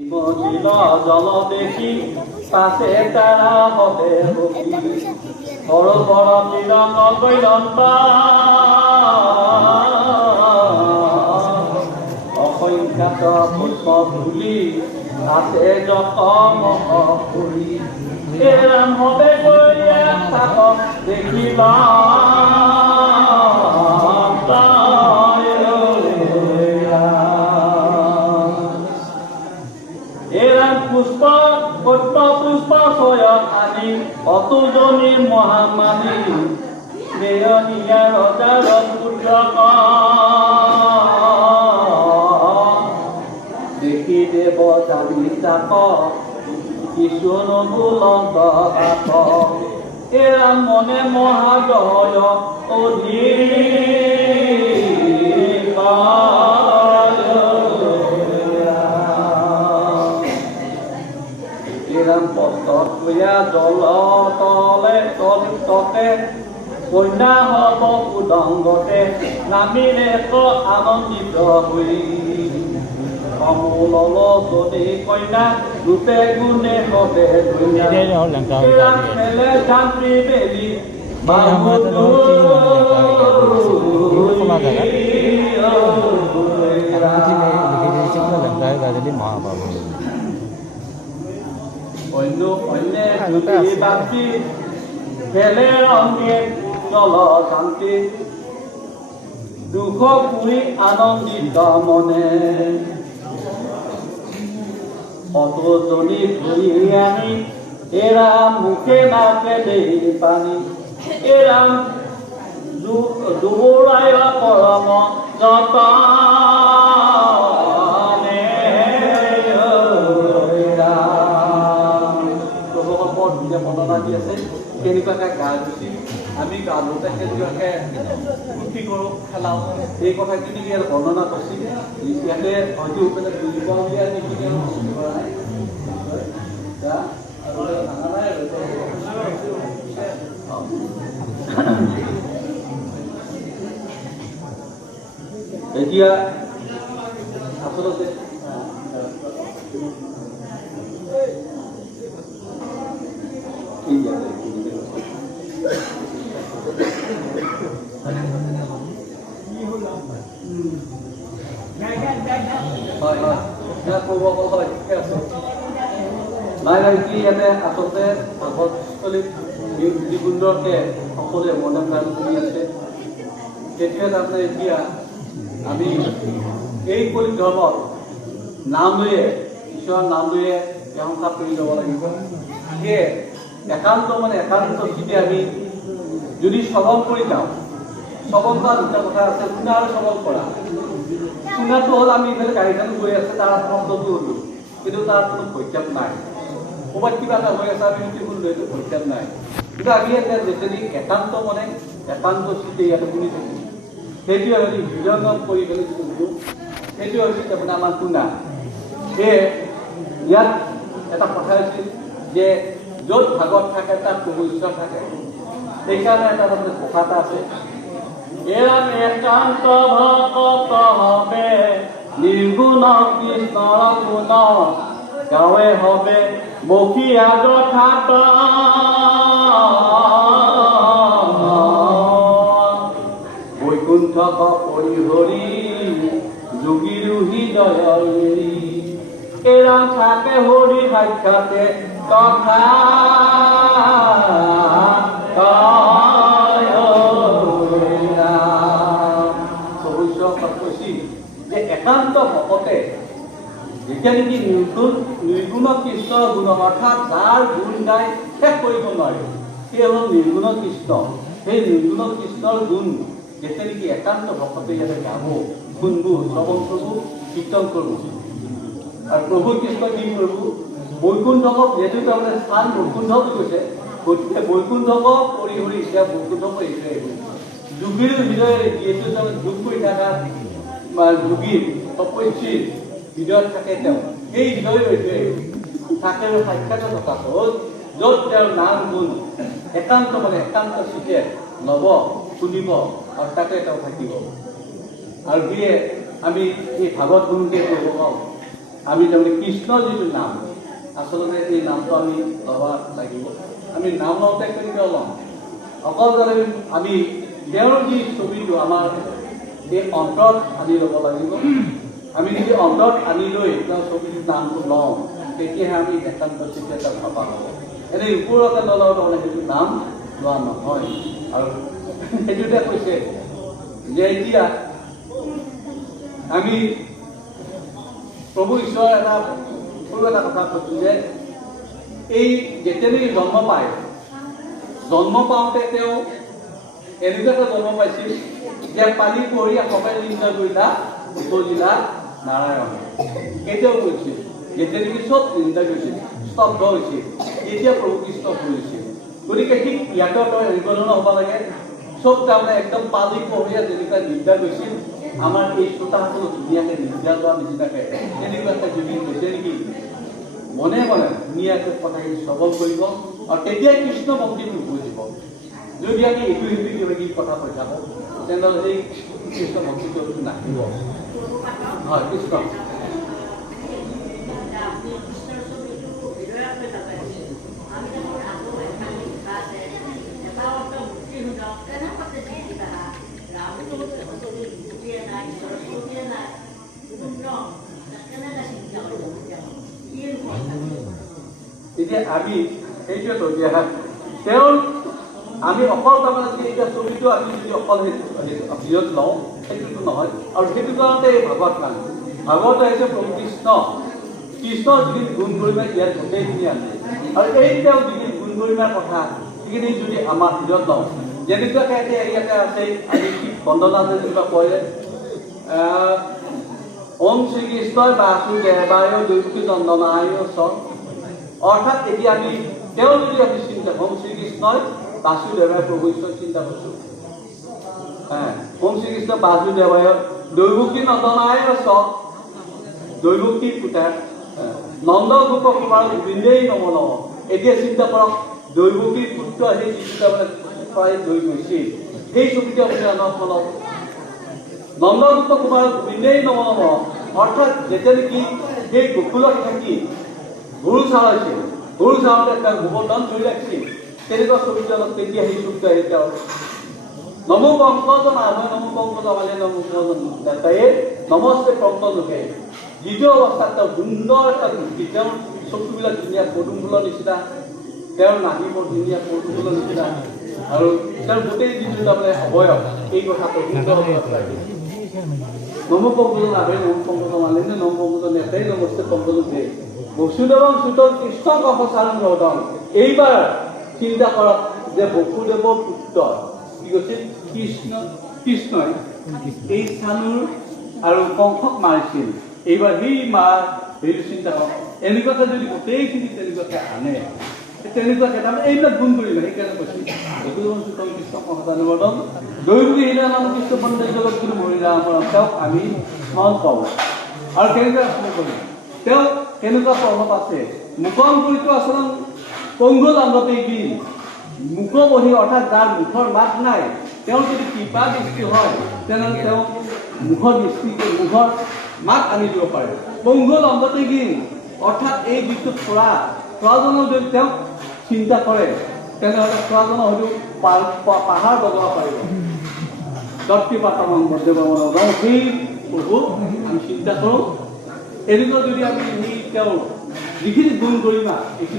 জল দেখি পাশে তারা হবে বড় বড় মিলন গৈলম্বা অসংখ্যাত পুষ্প ফুলি আছে যখন ফুলি এরাম হবে দেখিবা পুষ্প পদ্ম পুষ্প সয়ন আনি অতুজনী মহামানী মেয়নীয়া ৰজাৰ পুত্ৰক দেখি দেৱ জানি চাক কিছু নবুলন্ত আক এৰা মনে মহাজয় জল তলে ততে কন্যা হব উদংগতে নামিলে আনন্দিত হৈ অমূল যদি কন্যা ৰূপে গুণে হবে খেলে যান্ত্ৰী বেলি অন্য বাসী খেলে অঙ্গে জল শান্তি দুখ পুৰি আনন্দিত মনে অতজনী ধৰি আনি এৰা মুখে নাকে দেই পানী এৰা দুবৰায় পৰম যতনে বৰ্ণনা দি আছে কেনেকুৱাকে গা ধুচি আমি গা ধোতে কেনেকুৱাকে ফূৰ্তি কৰোঁ খেলাওঁ এই কথাখিনি ইয়াৰ বৰ্ণনা কৰিছে ইয়াতে হয়তো বুজিব দিয়া নেকি কৰা নাই এতিয়া আচলতে কি ইয়াতে আচলতে ভাগৱতস্থলীত যি সুন্দৰকে সকলোৱে মনে প্ৰাণ কৰি আছে তেতিয়া তাৰমানে এতিয়া আমি এই কলি ধৰ্মত নাম লৈয়ে ঈশ্বৰৰ নাম লৈয়ে সংসাৰ কৰি ল'ব লাগিব সেয়ে একান্ত স্থিতি আমি যদি শ্ৰৱণ কৰি যাওঁ শ্ৰৱণ কৰা দুটা কথা আছে শুনা আৰু শ্ৰৱণ কৰা শুনাটো হ'ল আমি ইফালে গাড়ীখন গৈ আছে তাৰ শব্দটো হ'লো কিন্তু তাৰ কোনো ভৈক্ষেপ নাই ক'ৰবাত কিবা এটা হৈ আছে আমি শুনি শুনিলো এইটো ভৈক্ষেপ নাই কিন্তু আমি এতিয়া যদি একান্ত স্থিতি ইয়াতে শুনি থাকিম সেইটোৱে যদি হৃদয়ংগম কৰি পেলাই শুনো সেইটোৱে হৈছে তাৰমানে আমাৰ শুনা সেয়ে ইয়াত এটা কথা হৈছিল যে য'ত ভাগত থাকে তাত প্ৰভু ঈশ্বৰ থাকে সেইকাৰণে এটা তাৰমানে কথা এটা আছে এৰাম একান্ত ভকত হবে নিৰ্গুণ কৃষ্ণৰ গুণ গাঁৱে হবে বসিয়া যথাত বৈকুণ্ঠক পৰিহৰি যোগীৰো হৃদয় এৰি এৰাম থাকে হৰি সাক্ষাতে তথা যে একান্ত ভকতে যেতিয়া নেকি নিৰ্গুণ কৃষ্ণৰ গুণ অৰ্থাৎ যাৰ গুণ গাই শেষ কৰিব নোৱাৰে সেই হ'ল নিৰ্গুণ কৃষ্ণ সেই নিৰ্গুণ কৃষ্ণৰ গুণ যেতিয়া নেকি একান্ত ভকতে ইয়াতে গাব শুনব শ্ৰৱণ কৰিব কীৰ্তন কৰিব আৰু প্ৰভু কৃষ্ণ কি কৰিব বৈকুণ্ঠক যিহেতু তাৰমানে স্থান বৈকুণ্ঠ বুলি কৈছে গতিকে বৈকুণ্ঠক পৰিহৰি এতিয়া বৈকুণ্ঠক এইটোৱে যোগীৰ হৃদয় যিহেতু তাৰমানে যোগ কৰি থকা যোগীৰ তপস্বীৰ হৃদয়ত থাকে তেওঁ সেই হৃদয় থাকে আৰু সাক্ষাৎ থকা হ'ল য'ত তেওঁৰ নাম গুণ একান্ত চিতে ল'ব শুনিব আৰু তাতে তেওঁ থাকিব আৰু সেয়ে আমি এই ভাগৱত গুণকে কৰিব পাওঁ আমি তাৰমানে কৃষ্ণৰ যিটো নাম আচলতে এই নামটো আমি ল'ব লাগিব। আমি নাম লওঁতে কেনেকৈ ল'ম? অকল যাতে আমি তেওঁৰ যি ছবিটো আমাৰ এই অন্তৰত আনি ল'ব লাগিব। আমি যদি অন্তৰত আনি লৈ তেওঁৰ ছবিটোৰ নামটো লওঁ, তেতিয়াহে আমি একান্ত চিত্ত এটা ভাবা হ'ব। এনেই ওপৰতে ল'লেও তাৰমানে সেইটো নাম লোৱা নহয়। আৰু সেইটোতে কৈছে যে এতিয়া আমি প্ৰভু ঈশ্বৰৰ সৰু এটা কথা কৈছোঁ যে এই যেতিয়ালৈকে জন্ম পায়, জন্ম পাওঁতে তেওঁ এনেকুৱা এটা জন্ম পাইছিল যে পানী পঢ়ি সবাই চিন্তা কৰিলা উপজিলা নাৰায়ণ। কেতিয়াও কৈছিল যেতিয়ালৈকে চব চিন্তা কৰিছিল, স্তব্ধ হৈছিল, এতিয়া প্ৰভু কৃষ্ণ কৰিছিল। গতিকে ঠিক ইয়াতো তই এনেকুৱা ধৰণৰ হ'ব লাগে। চব তাৰমানে একদম পালি পঢ়িয়া যেনেকুৱা নিন্দা কৰিছিল, আমাৰ এই শ্ৰোতাসকলো ধুনীয়াকৈ নিন্দা লোৱা নিচিনাকৈ তেনেকুৱাকৈ যদি কৈছে নেকি মনে মনে ধুনীয়াকৈ কথাখিনি সবল কৰিব, আৰু তেতিয়াই কৃষ্ণ ভক্তিটো বুজিব। যদি আমি এইটো সিটো কিবা কিবি কথা কৈ থাকোঁ, তেনেহ'লে সেই কৃষ্ণ ভক্তিটো নাহিব। হয়, কৃষ্ণ এতিয়া আমি সেইটোৱেতো দিয়া তেওঁৰ আমি অকল তাৰমানে এতিয়া ছবিটো আমি যদি অকল ভিৰত লওঁ সেইটোতো নহয়। আৰু সেইটো কাৰণতে এই ভাগৱত নাম ভাগৱত হৈছে প্ৰভু কৃষ্ণ, কৃষ্ণৰ যিখিনি গুণ গৰিমা ইয়াত গোটেইখিনি আছে। আৰু এই তেওঁ যিখিনি গুণ গৰিমাৰ কথা সেইখিনি যদি আমাৰ ভিৰত লওঁ, যেনেকুৱাকৈ এতিয়া ইয়াতে আছে আমি বন্দনাথে যেনিবা কয় ওম শ্ৰীকৃষ্ণই বাসুদেৱায় দৈৱকী নন্দনায় চ। অৰ্থাৎ এতিয়া আমি তেওঁ যদি আমি চিন্তা ওম শ্ৰীকৃষ্ণই বাসুদেৱায় প্ৰভু ঈশ্বৰ চিন্তা কৰিছোঁ, ওম শ্ৰীকৃষ্ণ বাসুদেৱায় দৈৱকী নন্দনায় চ, দৈৱকী পুতা নন্দ গোপ কুমাৰ গোবিন্দেই নম নম। এতিয়া চিন্তা কৰক দৈৱকীৰ পুত্ৰ সেই যিটো তাৰমানে প্ৰায় লৈ গৈছিল, সেই ছবিটো আপুনি আনক মনত নন্দ গোপ কুমাৰ গোবিন্দেই নম নম। অৰ্থাৎ যেতিয়া নেকি সেই গোকুলত থাকি গৰু চালাইছিল, গৰু চাওঁতে তেওঁ গোবৰ্ধন ধৰি ৰাখিছিল, তেনেকুৱা ছবিটো অলপ তেতিয়া সেই ছবিটো আহি তেওঁ নমো পংকজ নাভয় নমো পংকজ আমালে নমো নেতায়ে নমস্তে পংক লোকে। যিটো অৱস্থাত তেওঁ সুন্দৰ এটা মূৰ্তি, তেওঁৰ চকুবিলাক ধুনীয়া পদুম ফুলৰ নিচিনা, তেওঁৰ নাভি বৰ ধুনীয়া পদুম ফুলৰ নিচিনা, আৰু তেওঁৰ গোটেই যিটো তাৰমানে অৱয়ব এই কথাটো সুন্দৰ লাগে। নমো পংকজ নাভয় নমো পংকজ আমালে নমো পংকজ নেতায়ে নমস্তে পংকজ লোকে। বসুদেৱং সুতং কৃষ্ণ কপচাৰণ ৰদম। এইবাৰ চিন্তা কৰক যে বসুদেৱৰ পুত্ৰ কি কৈছিল কৃষ্ণই এই চানুৰ আৰু কংসক মাৰিছিল। এইবাৰ সেই মাৰ হেৰি চিন্তা কৰক, এনেকুৱাকৈ যদি গোটেইখিনি তেনেকুৱাকৈ আনে, তেনেকুৱাকৈ তাৰমানে এইবিলাক গুণ কৰিব। সেইকাৰণে কৈছিল বসুদেৱং সুতং কৃষ্ণ কপচাৰণ ৰদম দৈৱকী হীনানন্দ কৃষ্ণ বন্দে জগত গুৰু হৰি ৰাম তেওঁক আমি স্মৰণ কৰোঁ। আৰু কেনেকৈ স্মৰণ কৰিম? তেওঁ কেনেকুৱা প্ৰভাৱ আছে? মুখম কৰিতো আচৰণ কংগল আন্দতে গীন, মুখ বহি অৰ্থাৎ যাৰ মুখৰ মাত নাই, তেওঁৰ যদি কৃপা দৃষ্টি হয় তেনেহ'লে তেওঁ মুখৰ মাত আনি দিব পাৰে। কংগল অন্দতে গীন অৰ্থাৎ এই যিটো থোৰাজনৰ যদি তেওঁক চিন্তা কৰে তেনেহ'লে থোৰাজনৰ হয়তো পাহাৰ বজাব পাৰিব। দত্তি পাতামন সেই প্ৰভু আমি চিন্তা কৰোঁ। এনেকুৱা যদি আমি সেই তেওঁৰ যিখিনি গুণ গৰিমা এইখিনি